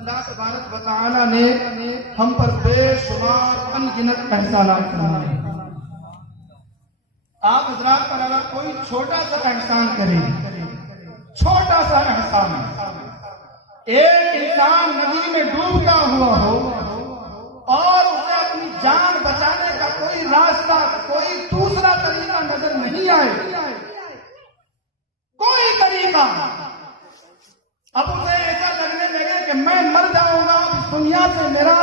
اللہ تبارک و تعالی نے ہم پر بے شمار انگنت احسانات فرمائے. آپ حضرات پر اگر کوئی چھوٹا سا احسان کرے، چھوٹا سا احسان، ایک انسان ندی میں ڈوب گیا ہوا ہو اور اسے اپنی جان بچانے کا کوئی راستہ، کوئی دوسرا طریقہ نظر نہیں آئے، کوئی طریقہ، اب اسے ایسا لگنے لگے کہ میں مر جاؤں گا، اس دنیا سے میرا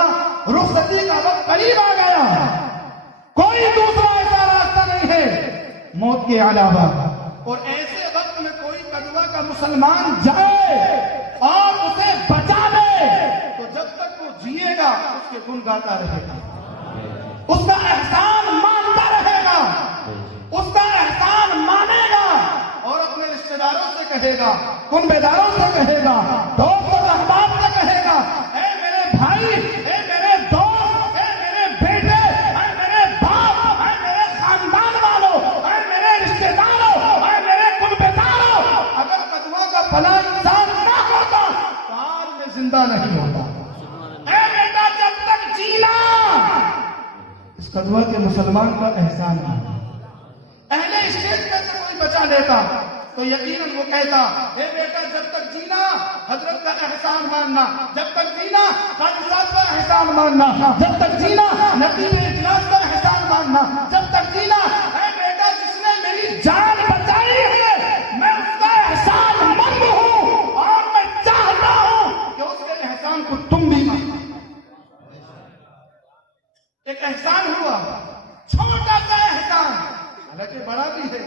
رخصتی کا وقت قریب آ گیا، کوئی دوسرا ایسا راستہ نہیں ہے موت کے علاوہ، اور ایسے وقت میں کوئی قدوہ کا مسلمان جائے اور اسے بچا لے تو جب تک وہ جیے گا اس کے گن گاتا رہے گا، اس کا احسان مانتا رہے گا، اس کا احسان مانے گا اور اپنے رشتہ داروں سے کہے گا، کنبے داروں سے کہے گا، دوست اور احباب سے کہے گا، اے میرے بھائی، اے میرے دوست، اے میرے بیٹے، اے میرے باپ، اے میرے خاندان والوں، اے میرے رشتہ داروں، اے میرے کنبے داروں، اگر قدوہ کا فلاں انسان نہ ہوتا تو آج میں زندہ نہیں ہوتا. اے بیٹا جب تک جینا، اس قدوہ کے مسلمان کا احسان ہے. اہل اسٹیج میں سے کوئی بچا لیتا تو یقیناً وہ کہتا، اے بیٹا جب تک جینا حضرت کا احسان ماننا، جب تک جینا قاضی صاحب کا احسان ماننا، جب تک جینا نقیب اجلاس کا احسان ماننا، جب تک جینا اے بیٹا جس نے میری جان بچائی ہے میں اس کا احسان مند ہوں اور میں چاہتا ہوں کہ اس کے احسان کو تم بھی مانو. ایک احسان ہوا، چھوٹا سا احسان، حالانکہ بڑا بھی ہے،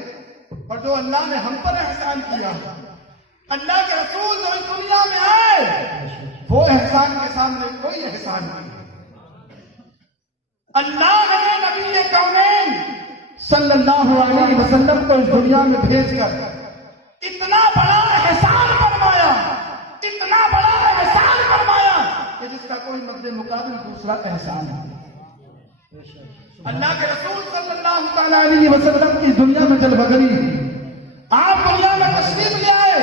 اور جو اللہ نے ہم پر احسان کیا، اللہ کے رسول جو اس دنیا میں آئے وہ احسان کے سامنے کوئی احسان نہیں. اللہ نے نبی کونین صلی اللہ علیہ وسلم کو اس دنیا میں بھیج کر اتنا بڑا احسان فرمایا، اتنا بڑا احسان فرمایا کہ جس کا کوئی مد مقابل دوسرا احسان ہے. اللہ کے رسول صلی اللہ تعالی علیہ وسلم کی دنیا میں جلوگری، آپ دنیا میں تشریف لے آئے،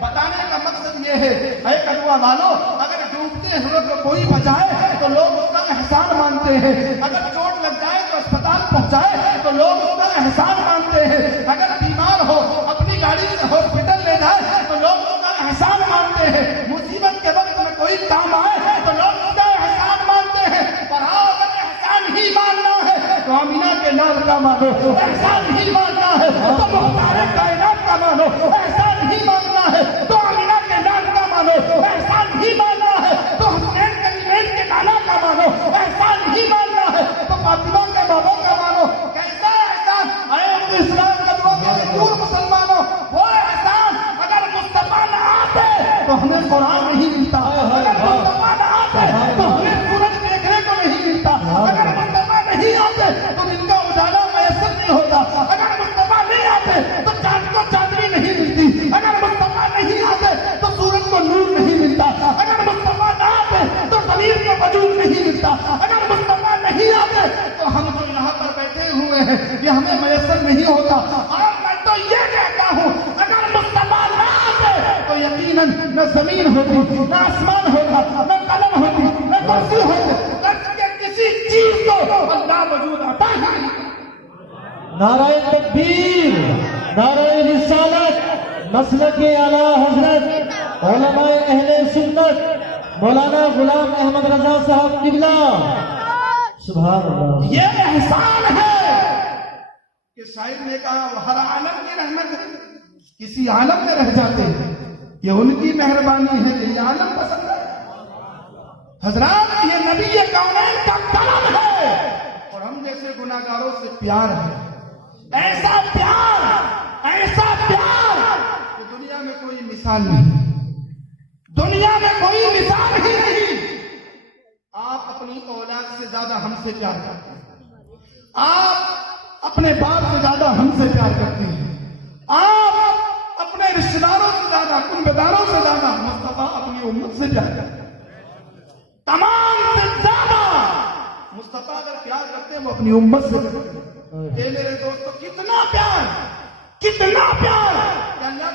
بتانے کا مقصد یہ ہے، اے قدوہ والوں، اگر ڈوبتے ہوئے کو کوئی بچائے تو لوگ اس کا احسان مانتے ہیں، اگر چوٹ لگ جائے تو اسپتال پہنچائے تو لوگ اس کا احسان مانتے ہیں، اگر بیمار ہو اپنی گاڑی سے ہاسپٹل لے جائے تو لوگ اس کا احسان مانتے ہیں، مصیبت کے وقت میں کوئی کام آئے تو لوگ اس کا احسان مانتے ہیں. پر اگر احسان ہی ماننا ہے تو آمینہ کے لال کا مانو، احسان ہی ماننا ہے تو مختار کائنات کا مانو، احسان ہی ماننا ہے تو آمینہ کے لال کا مانو، احسان ہی ماننا ہے تو حسین کلیمین کے نانا کا مانو، احسان ہی ماننا ہے تو فاطمہ کے بابا کا مانو. کیسا احسان؟ اے اسلام قدوہ کے مجبور مسلمانوں، وہ احسان اگر مصطفیٰ نہ آتے تو ہمیں قرآن نہیں ملتا، اگر مصطفیٰ نہ آتے تو ہمیں سورج دیکھنے کو نہیں ملتا، اگر مصطفیٰ نہیں آتے تو دن کا اجالا میسر نہیں ہوتا، اگر مصطفیٰ نہیں آتے تو چاند کو چاندنی نہیں ملتی، اگر مصطفیٰ نہیں آتے تو سورج کو نور نہیں ملتا، اگر مصطفیٰ نہ آتے تو زمین کو وجود نہیں ملتا، اگر مصطفیٰ نہیں آتے تو ہم جو یہاں پر بیٹھے ہوئے ہیں یہ ہمیں میسر نہیں ہوتا. اور میں تو یہ کہتا ہوں اگر مصطفیٰ نہ آتے تو یقیناً نہ زمین ہوتی، نہ آسمان ہوتا، نہ قلم ہوتی، نہ کرسی ہوتی، کسی چیز کو اللہ وجود عطا ہے. نعرہ تکبیر، نعرہ رسالت، مسلک اعلی حضرت علماء اہل سنت مولانا غلام احمد رضا صاحب قبلہ. سبحان اللہ. یہ احسان ہے کہ شاعر نے کہا وہ ہر عالم کی رحمت ہے، کسی عالم میں رہ جاتے ہیں، یہ ان کی مہربانی ہے کہ یہ عالم پسند ہے. حضرات یہ نبی کونین کا کرم ہے اور ہم جیسے گناہگاروں سے پیار ہے، ایسا پیار کہ دنیا میں کوئی مثال نہیں، دنیا میں کوئی مثال ہی نہیں. آپ اپنی اولاد سے زیادہ ہم سے پیار کرتے ہیں، آپ اپنے باپ سے زیادہ ہم سے پیار کرتے ہیں، آپ اپنے رشتہ داروں سے زیادہ، کنبے داروں سے زیادہ مصطفیٰ اپنی امت سے پیار کرتے ہیں. تمام سے زیادہ مصطفیٰ اگر پیار کرتے ہیں وہ اپنی امت سے کرتے ہیں. اے میرے دوستو کتنا پیار کہ اللہ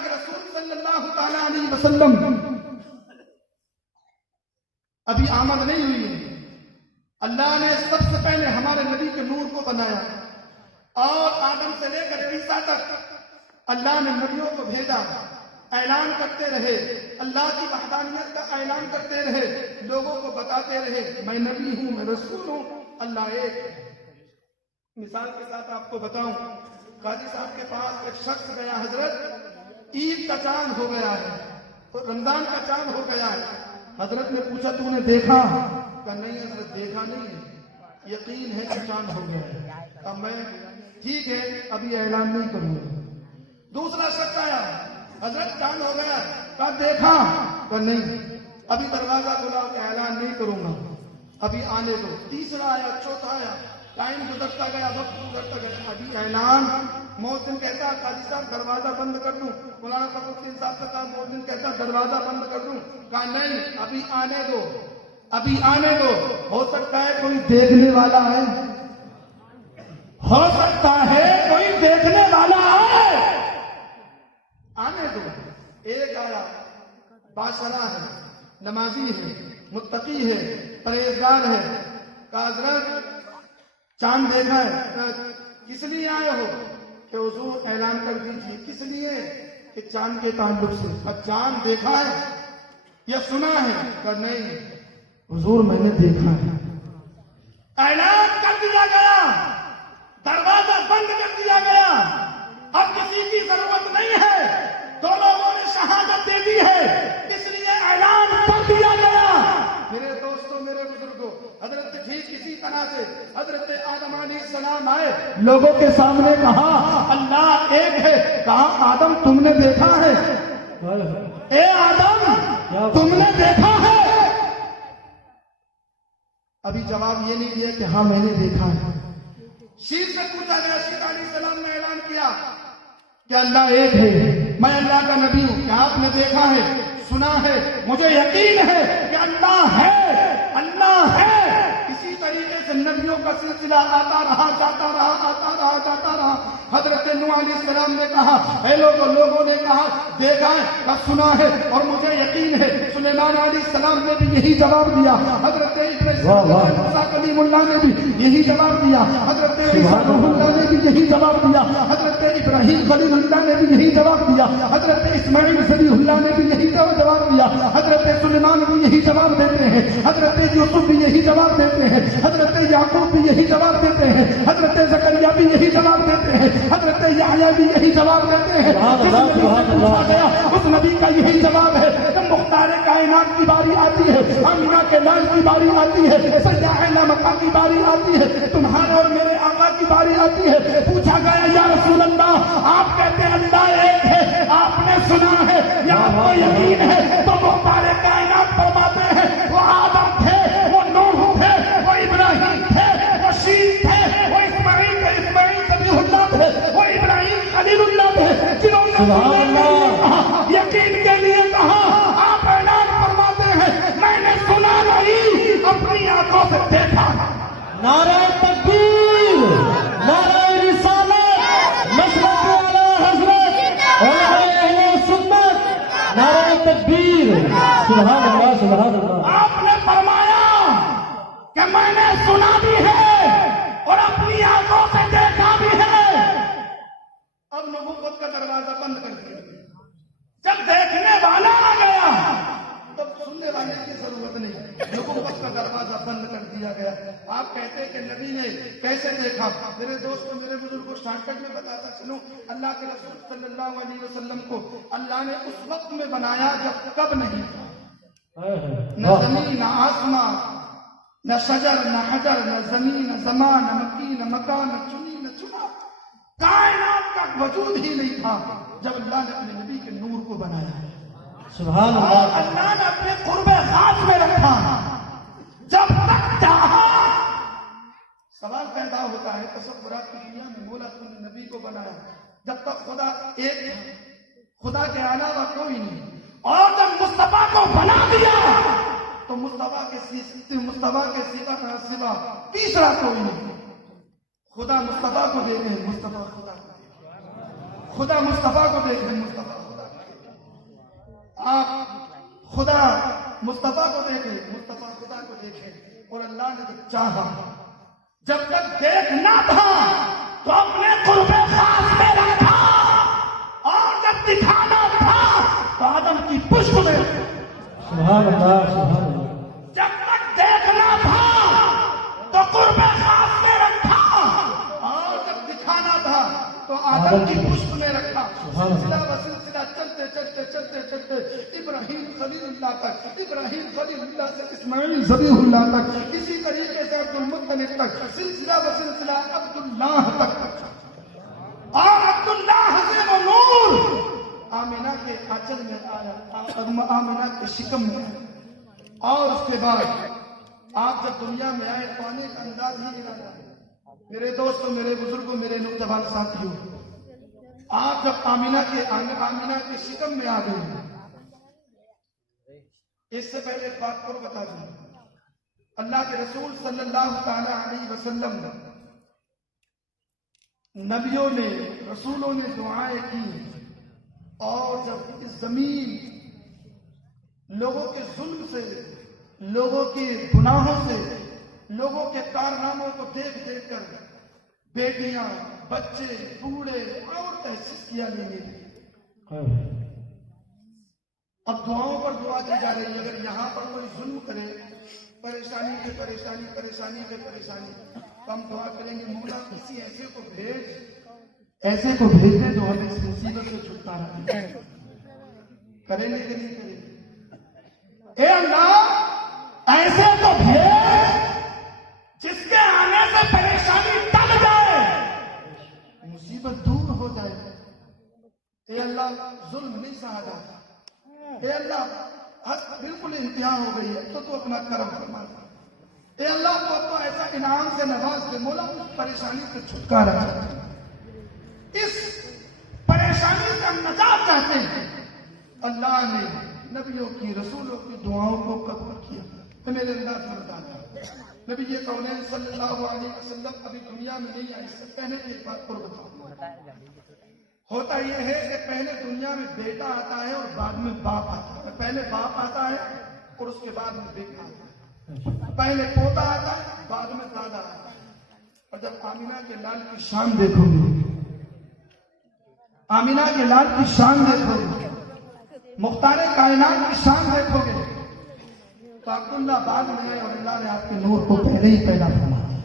کے رسول صلی اللہ تعالی علیہ وسلم ابھی آمد نہیں ہوئی ہے. اللہ نے سب سے پہلے ہمارے نبی کے نور کو بنایا اور آدم سے لے کر عیسیٰ تک اللہ نے نبیوں کو بھیجا. اعلان کرتے رہے, اللہ کی وحدانیت کا اعلان کرتے رہے, لوگوں کو بتاتے رہے میں نبی ہوں, میں رسول ہوں, اللہ ایک ہے. مثال کے ساتھ آپ کو بتاؤں, قاضی صاحب کے پاس ایک شخص گیا, حضرت عید کا چاند ہو گیا ہے, رمضان کا چاند ہو گیا ہے. حضرت نے پوچھا تو نے دیکھا؟ کہا نہیں حضرت دیکھا نہیں ہے, یقین ہے کہ چاند ہو گیا ہے. اب میں ٹھیک ہے ابھی اعلان نہیں کروں گا. دوسرا شخص آیا, حضرت چاند ہو گیا, کہا دیکھا؟ کہا نہیں ابھی دروازہ کھلا کے اعلان نہیں کروں گا, ابھی آنے دو. تیسرا آیا, چوتھا آیا, ٹائم گزرتا گیا, وقت گزرتا گیا, ابھی اعلان. مؤذن کہتا قاضی صاحب دروازہ بند کر دوں. مولانا فخر الدین صاحب سے کہا, مؤذن کہتا دروازہ بند کر دوں. کہا نہیں ابھی آنے دو, ابھی آنے دو. ہو سکتا ہے کوئی دیکھنے والا ہے, ہو سکتا ہے کوئی دیکھنے والا ہے, آنے دو. ایک آیا, باشرا ہے, نمازی ہے, متقی ہے, پرہیزگار ہے. کہا حضرت چاند دیکھا ہے؟ کس لیے آئے ہو؟ کہ حضور اعلان کر دیجیے. کس لیے؟ کہ چاند کے تعلق سے. چاند دیکھا ہے یا سنا ہے؟ کہ نہیں حضور میں نے دیکھا ہے. اعلان کر دیا گیا, دروازہ بند کر دیا گیا. اب کسی کی ضرورت نہیں ہے, دو لوگوں نے شہادت دے دی ہے, اس لیے اعلان کر دیا گیا. میرے دوستوں, میرے بزرگوں, حضرت ٹھیک اسی طرح سے حضرت آدم علیہ السلام آئے, لوگوں کے سامنے کہا اللہ ایک ہے. کہا آدم تم نے دیکھا ہے؟ اے آدم تم نے دیکھا ہے؟ ابھی جواب یہ نہیں دیا کہ ہاں میں نے دیکھا ہے. شیر سے پوچھا گیا, شیر علیہ السلام نے اعلان کیا کہ اللہ ایک ہے, میں اللہ کا نبی ہوں. کیا آپ نے دیکھا ہے, سنا ہے؟ مجھے یقین ہے کہ اللہ ہے, اللہ ہے. اسی طریقے سے نبیوں کا سلسلہ آتا رہا, جاتا رہا, آتا رہا, جاتا رہا. حضرت نوح علیہ السلام نے کہا اے لوگوں نے کہا دیکھا ہے, سنا ہے اور مجھے یقین ہے. سلیمان علیہ السلام نے بھی یہی جواب دیا. حضرت کلیم اللہ نے بھی یہی جواب دیا. حضرت عیسیٰ روح اللہ نے بھی یہی جواب دیا. حضرت ابراہیم خلیل اللہ نے بھی یہی جواب دیا. حضرت اسماعیل ذبیح اللہ نے بھی یہی جواب دیا. حضرت سلیمان بھی یہی جواب دیتے ہیں. حضرت یوسف بھی یہی جواب دیتے ہیں. حضرت یعقوب بھی یہی جواب دیتے ہیں. حضرت زکریا بھی یہی جواب دیتے ہیں. حضرت یحییٰ بھی یہی جواب دیتے ہیں. پوچھا گیا اس نبی کا یہی جواب ہے. جب مختار کائنات کی باری آتی ہے, آمینہ کے لال کی باری آتی ہے, سیدنا مکہ کی باری آتی ہے, تمہارے اور میرے آقا کی باری آتی ہے. پوچھا گیا یا رسول اللہ آپ کہتے ہیں اللہ ایک ہے, آپ نے سنا ہے یا آپ کو یقین ہے؟ تو مختار کائنات فرماتے ہیں وہ آدم تھے, وہ نوح تھے, وہ ابراہیم تھے, وہ شیش تھے, وہ اسماعیل ذبیح اللہ تھے, وہ ابراہیم خلیل اللہ تھے, جنہوں نے یقین کے لیے کہا. آپ اعلان فرماتے ہیں میں نے سنا نہیں, اپنی آنکھوں سے دیکھا. نعرہ تکبیر, نعرہ رسالت, مسلک اعلی حضرت, علماء اہل سنت, نعرہ تکبیر. سبحان اللہ, سبحان اللہ. آپ نے فرمایا کہ میں نے سنا بھی ہے اور اپنی آنکھوں سے دیکھا بھی ہے. اب نبوت کا دروازہ بند کر دیا. جب دیکھنے والا آ گیا تب سننے والے کی ضرورت نہیں, نبوت کا دروازہ بند کر دیا گیا. آپ کہتے ہیں کہ نبی نے کیسے دیکھا؟ میرے دوستوں, میرے بزرگوں, شارٹ کٹ میں بتاتا چلوں. اللہ کے رسول صلی اللہ علیہ وسلم کو اللہ نے اس وقت میں بنایا جب کب نہیں تھا. نہ زمین, نہ آسمان, نہ شجر, نہ حجر, نہ زمین, نہ زمان, نہ مکی, نہ مکان, نہ چنی, نہ چنا. کائنات کا وجود ہی نہیں تھا جب اللہ نے اپنے نبی کے نور کو بنایا. سبحان اللہ. اللہ نے اپنے قرب خاص میں رکھا. جب تک چاہا سوال پیدا ہوتا ہے تصورات کی دنیا میں, مولا تم نے نبی کو بنایا جب تک خدا ایک ہے, خدا کے علاوہ کوئی نہیں. اور جب مصطفیٰ کو بنا دیا تو مصطفیٰ کے سوا تیسرا کوئی نہیں. خدا مصطفیٰ کو دیکھیں, مصطفیٰ خدا کو دیکھیں, خدا مصطفیٰ کو دیکھیں, مصطفیٰ خدا کو دیکھیں. آپ خدا مصطفیٰ کو دیکھے، مصطفیٰ خدا کو دیکھے، اور اللہ نے جب چاہا، جب تک دیکھنا تھا تو اپنے قرب خاص میں رکھا، اور جب دکھانا تھا تو آدم کی پشت میں، سبحان اللہ سبحان اللہ جب تک دیکھنا تھا تو قرب خاص میں رکھا، اور جب دکھانا تھا تو آدم کی پشت میں رکھا۔ سلسلہ و سلسلہ چلتے چلتے چلتے چلتے ابراہیم خلیل اللہ تک، ابراہیم خلیل اللہ سے اسماعیل ذبیح اللہ تک، اسی طریقے سے عبد المطلب تک، سلسلہ و سلسلہ عبداللہ تک، اور عبداللہ سے وہ نور آمینہ کے آنچل میں آیا، آمینہ کے شکم میں آیا، اور اس کے بعد آپ جب دنیا میں آئے تو آنے کا انداز ہی نکالا۔ میرے دوستوں، میرے بزرگوں، میرے نوجوان ساتھیوں، آپ جب آمینہ کے شکم میں آ گئے، اس سے پہلے ایک بات اور بتا دوں، اللہ کے رسول صلی اللہ تعالی علیہ وسلم، نبیوں نے، رسولوں نے دعائیں کی، اور جب اس زمین لوگوں کے ظلم سے، لوگوں کے گناہوں سے، لوگوں کے کارناموں کو دیکھ دیکھ کر بیٹیاں، بچے، بوڑھے اور تحسیس کیا لینے لگے، اب دعاؤں پر دعا کی جا رہی ہے، اگر یہاں پر کوئی ظلم کرے، پریشانی پہ پریشانی، پریشانی پہ پریشانی، تو ہم دعا کریں گے مولا کسی ایسے کو بھیج دے جو ہمیں اس مصیبت سے چھٹکارا دے۔ کریں گے کہ نہیں کریں گے؟ اے اللہ ایسے کو بھیج جس کے آنے سے پریشانی ٹل جائے، مصیبت دور ہو جائے۔ اے اللہ ظلم نہیں سہا جاتا، اے اللہ بالکل انتہا ہو گئی ہے تو اپنا کرم فرما دے، اے اللہ تو ایسا انعام سے نواز دے، مولا پریشانی سے چھٹکارا چاہتے ہیں، اس پریشانی سے ہم نجات چاہتے ہیں۔ اللہ نے نبیوں کی، رسولوں کی دعاؤں کو قبول کیا۔ میرے انداز میں بتاتا نبی یہ کونین صلی اللہ علیہ وسلم ابھی دنیا میں نہیں آئے، اس سے پہلے ایک بات اور بتاؤں، ہوتا یہ ہے کہ پہلے دنیا میں بیٹا آتا ہے اور بعد میں باپ آتا ہے، پہلے باپ آتا ہے اور اس کے بعد میں بیٹا آتا ہے، پہلے پوتا آتا ہے بعد میں دادا آتا ہے۔ اور جب آمینہ کے لال کی شان دیکھو گے، آمینہ کے لال کی شان دیکھو گے، مختار کائنات کی شان دیکھو گے، تو عبداللہ بعد میں ہے اور اللہ نے آپ کے نور کو پہلے ہی پیدا فرما دیا۔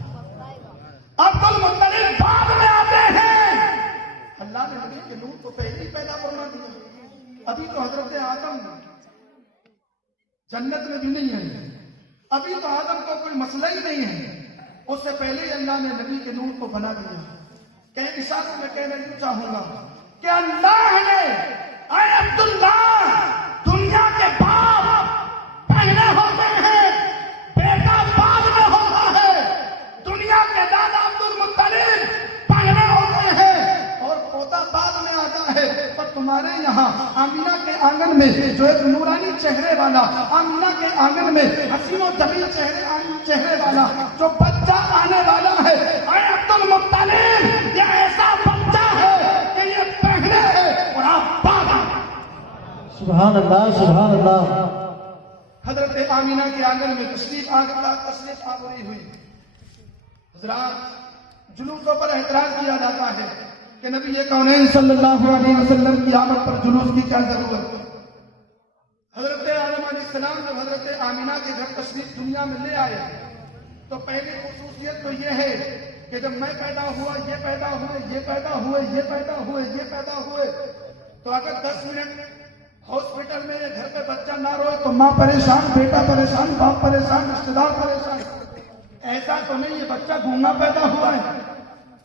عبد المطلب بعد میں آتے ہیں، اللہ نے نبی کے نور کو پہلے ہی پیدا فرما دیا۔ ابھی تو حضرت آدم جنت میں بھی نہیں ہے، ابھی تو آدم کو کوئی مسئلہ ہی نہیں ہے، اس سے پہلے ہی اللہ نے نبی کے نور کو بنا دیا۔ کہ اشارے میں کہنا یوں چاہوں گا کہ اللہ نے اے عبداللہ دنیا کے باپ پہلے ہوتے ہیں، بیٹا بعد میں ہوتا ہے، دنیا کے دادا عبد المطلب پہلے ہوتے ہیں اور پوتا بعد میں آتا ہے۔ پر تمہارے یہاں آمینہ کے آنگن میں جو ایک نورانی چہرے والا، آمینہ کے آنگن میں حسین و جمیل چہرے والا جو بچہ آنے والا ہے، اے عبد المطلب یہ ایسا بچہ ہے کہ یہ پہلے ہے اور آپ بعد میں۔ سبحان اللہ سبحان اللہ۔ حضرت آمینہ کے آنگن میں تشریف آوری ہوئی، حضرات جلوسوں پر اعتراض کیا جاتا ہے کہ نبی کونین صلی اللہ علیہ وسلم کی آمد پر جلوس کی کیا ضرورت ہے؟ حضرت آدم علیہ السلام جب حضرت آمینہ کے گھر تشریف دنیا میں لے آئے تو پہلی خصوصیت تو یہ ہے کہ جب میں پیدا ہوا، یہ پیدا ہوئے، یہ پیدا ہوئے، یہ پیدا ہوئے، یہ پیدا ہوئے، تو اگر 10 منٹ ہاسپٹل میں گھر پہ بچہ نہ روئے تو ماں پریشان، بیٹا پریشان، باپ پریشان، رشتے دار پریشان۔ ایسا تو نہیں یہ بچہ گونگا پیدا ہوا ہے،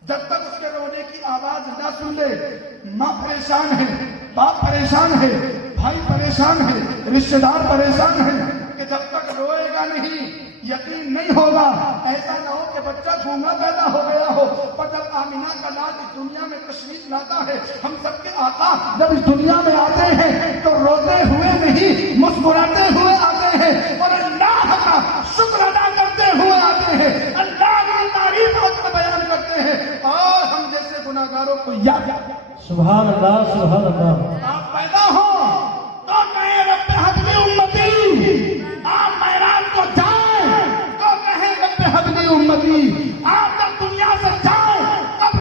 جب تک اس کے رونے کی آواز نہ سن لے ماں پریشان ہے، باپ پریشان ہے، بھائی پریشان ہے، رشتے دار پریشان ہے، کہ جب تک روئے گا نہیں یقین نہیں ہوگا۔ ایسا نہ ہو کہ بچہ گونگا پیدا ہو گیا ہو، پر جب آمینہ کا لال اس دنیا میں تشریف لاتا ہے، ہم سب کے آقا جب اس دنیا میں آتے ہیں تو روتے ہوئے نہیں مسکراتے ہوئے آتے ہیں اور اللہ کا شکر ادا کرتے ہوئے آتے ہیں، اللہ کی تعریف وقت بیان کرتے ہیں، اور ہم جیسے گناہگاروں کو یاد سبحان اللہ سبحان اللہ۔ آپ پیدا ہو تو کہیں رب حبلی امتی، حبلی امتی، آپ